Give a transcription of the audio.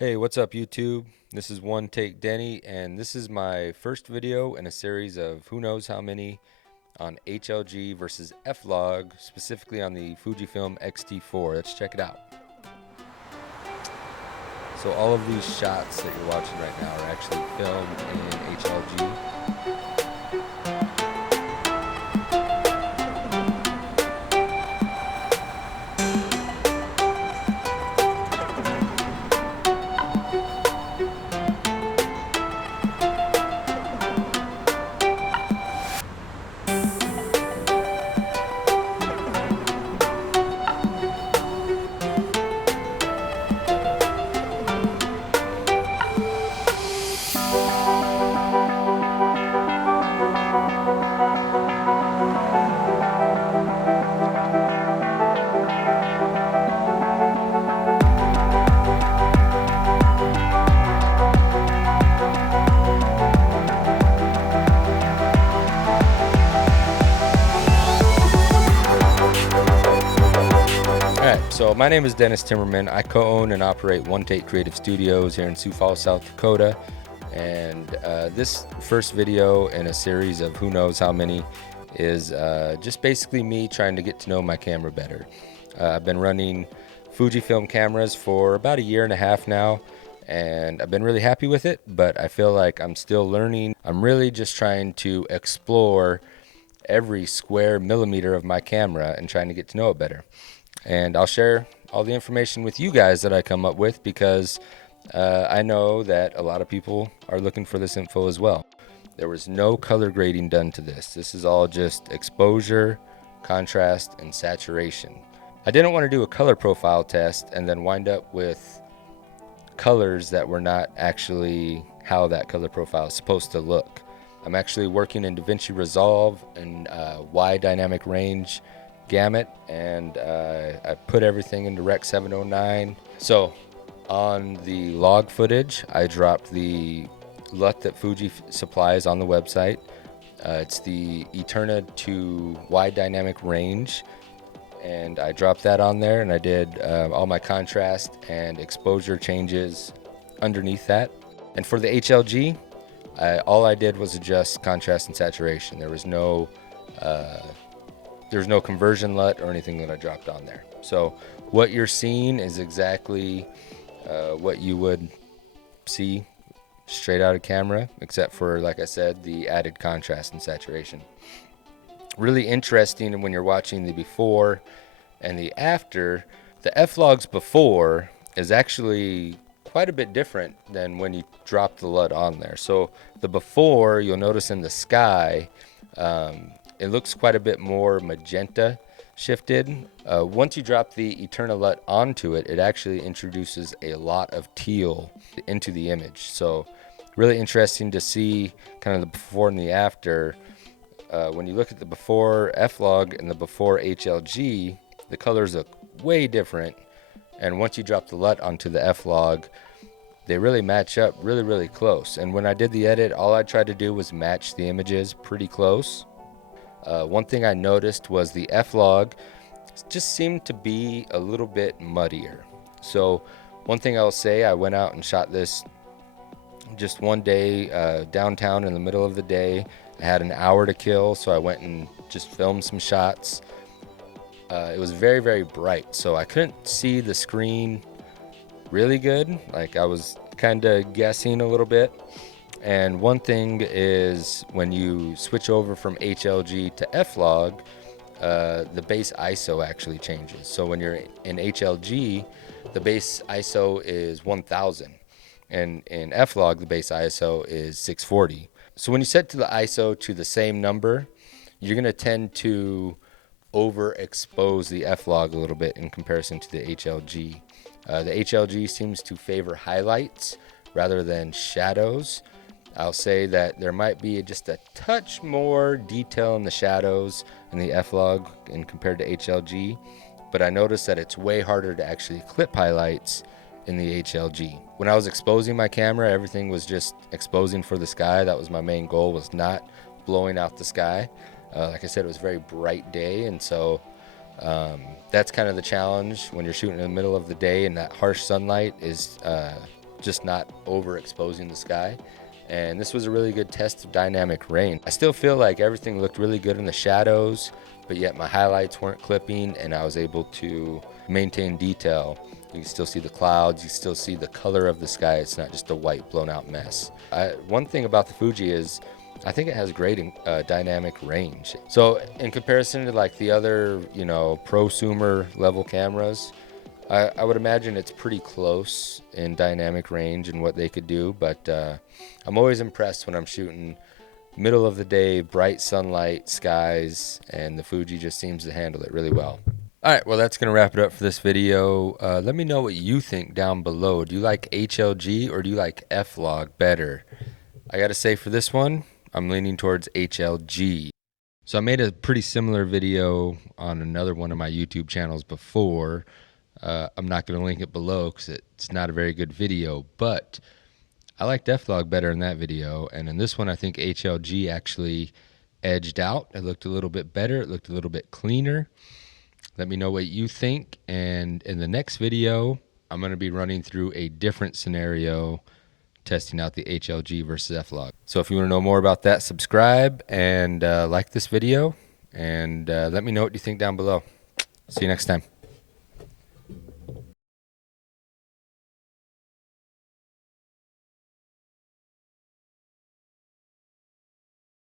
Hey, what's up YouTube? This is One Take Denny, and this is my first video in a series of who knows how many on HLG versus F-Log, specifically on the Fujifilm XT4. Let's check it out. So all of these shots that you're watching right now are actually filmed in HLG. Alright, so my name is Dennis Timmerman. I co-own and operate One Take Creative Studios here in Sioux Falls, South Dakota. And this first video in a series of who knows how many is just basically me trying to get to know my camera better. I've been running Fujifilm cameras for about a year and a half now, and I've been really happy with it, but I feel like I'm still learning. I'm really just trying to explore every square millimeter of my camera and trying to get to know it better. And I'll share all the information with you guys that I come up with because I know that a lot of people are looking for this info as well. There was no color grading done to this. This is all just exposure, contrast, and saturation. I didn't want to do a color profile test and then wind up with colors that were not actually how that color profile is supposed to look. I'm actually working in DaVinci Resolve and wide dynamic range gamut, and I put everything into Rec 709. So on the log footage, I dropped the LUT that Fuji supplies on the website. It's the Eterna to wide dynamic range, and I dropped that on there, and I did all my contrast and exposure changes underneath that. And for the HLG, all I did was adjust contrast and saturation. There was no conversion LUT or anything that I dropped on there. So what you're seeing is exactly what you would see straight out of camera, except for, like I said, the added contrast and saturation. Really interesting when you're watching the before and the after. The F-Logs before is actually quite a bit different than when you drop the LUT on there. So the before, you'll notice in the sky, it looks quite a bit more magenta shifted. Once you drop the Eterna LUT onto it, it actually introduces a lot of teal into the image. So really interesting to see kind of the before and the after. When you look at the before F-Log and the before HLG, the colors look way different. And once you drop the LUT onto the F-Log, they really match up really close. And when I did the edit, all I tried to do was match the images pretty close. One thing I noticed was the F-Log just seemed to be a little bit muddier. So one thing I'll say, I went out and shot this just one day downtown in the middle of the day. I had an hour to kill, so I went and just filmed some shots. It was very bright, so I couldn't see the screen really good. Like, I was kind of guessing a little bit. And one thing is, when you switch over from HLG to F-Log, the base ISO actually changes. So when you're in HLG, the base ISO is 1000, and in F-Log the base ISO is 640. So when you set to the ISO to the same number, you're going to tend to overexpose the F-Log a little bit in comparison to the HLG. The HLG seems to favor highlights rather than shadows. I'll say that there might be just a touch more detail in the shadows in the F-Log in compared to HLG, but I noticed that it's way harder to actually clip highlights in the HLG. When I was exposing my camera, everything was just exposing for the sky. That was my main goal, was not blowing out the sky. Like I said, it was a very bright day, and so that's kind of the challenge when you're shooting in the middle of the day and that harsh sunlight is just not overexposing the sky. And this was a really good test of dynamic range. I still feel like everything looked really good in the shadows, but yet my highlights weren't clipping and I was able to maintain detail. You can still see the clouds, you still see the color of the sky. It's not just a white blown out mess. One thing about the Fuji is I think it has great dynamic range. So in comparison to like the other, prosumer level cameras, I would imagine it's pretty close in dynamic range and what they could do, but I'm always impressed when I'm shooting middle of the day, bright sunlight, skies, and the Fuji just seems to handle it really well. All right, well, that's going to wrap it up for this video. Let me know what you think down below. Do you like HLG or do you like F-Log better? I got to say for this one, I'm leaning towards HLG. So I made a pretty similar video on another one of my YouTube channels before. I'm not going to link it below because it's not a very good video, but I liked F-Log better in that video, and in this one I think HLG actually edged out. It looked a little bit better, it looked a little bit cleaner. Let me know what you think, and in the next video I'm going to be running through a different scenario testing out the HLG versus F-Log. So if you want to know more about that, subscribe and like this video, and let me know what you think down below. See you next time.